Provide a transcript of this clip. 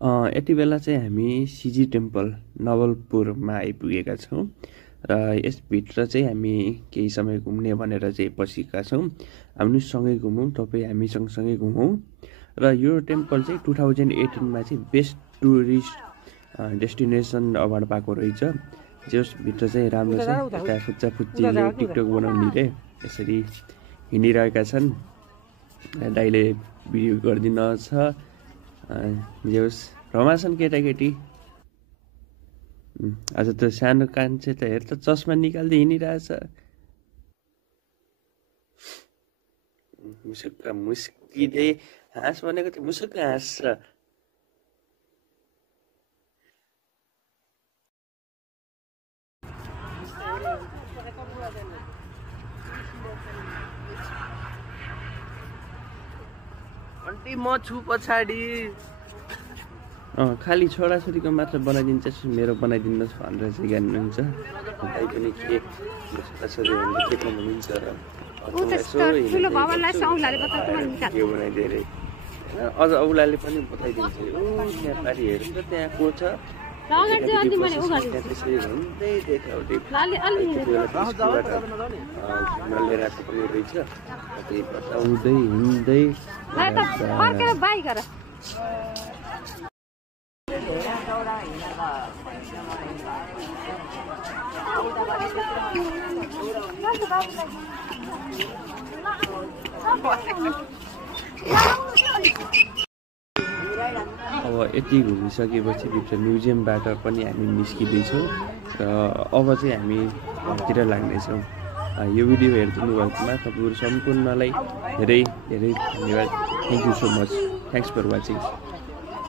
यति बेला चाहिँ हामी सिजी टेम्पल नवलपुरमा आइपुगेका छौँ र यसभित्र चाहिँ हामी केही समय घुम्ने भनेर चाहिँ बसेका छौँ। हामी सँगै घुमौँ, तपाईँ हामी सँगसँगै घुमौँ। र यो टेम्पल चाहिँ 2018मा चाहिँ बेस्ट टुरिस्ट डेस्टिनेसन अवार्ड पाएको रहेछ। जसभित्र चाहिँ राम्रो छ। यता फुच्चा फुच्चीले टिकटक बनाउनेले यसरी हिँडिरहेका छन्। दाइले भिडियो गरिदिन छ। जेहोस् रमाछन् केटाकेटी। आज त सानो कान्छे त हेर त चस्मा निकाल्दै हिँडिरहेछ। मुसुक्क मुस्किँदै हाँस भनेको त्यो मुसुक्क हाँस्छ। अन्टी म छु पछाडि। खाली छोराछोरीको मात्र बनाइदिन्छ, मेरो बनाइदिनुहोस् भनेर चाहिँ गर्नुहुन्छ। दाइ पनि के छोराछोरीहरूले के बनाउनुहुन्छ र के बनाइदिएर अझ औलाले पनि बताइदिन्छ। नेपाली हेर्नु त त्यहाँ को छ त्यसरी घुम्दै देखाउँदै लिएर आएको पनि रहेछ। बताउँदै हिँड्दै अब यति घुमिसकेपछि भित्र म्युजियमबाट पनि हामी निस्किँदैछौँ र अब चाहिँ हामी घरतिर लाग्नेछौँ। यो भिडियो हेरिदिनु भएकोमा तपाईँहरू सम्पूर्णलाई धेरै धेरै धन्यवाद। Thank you so much. Thanks for watching.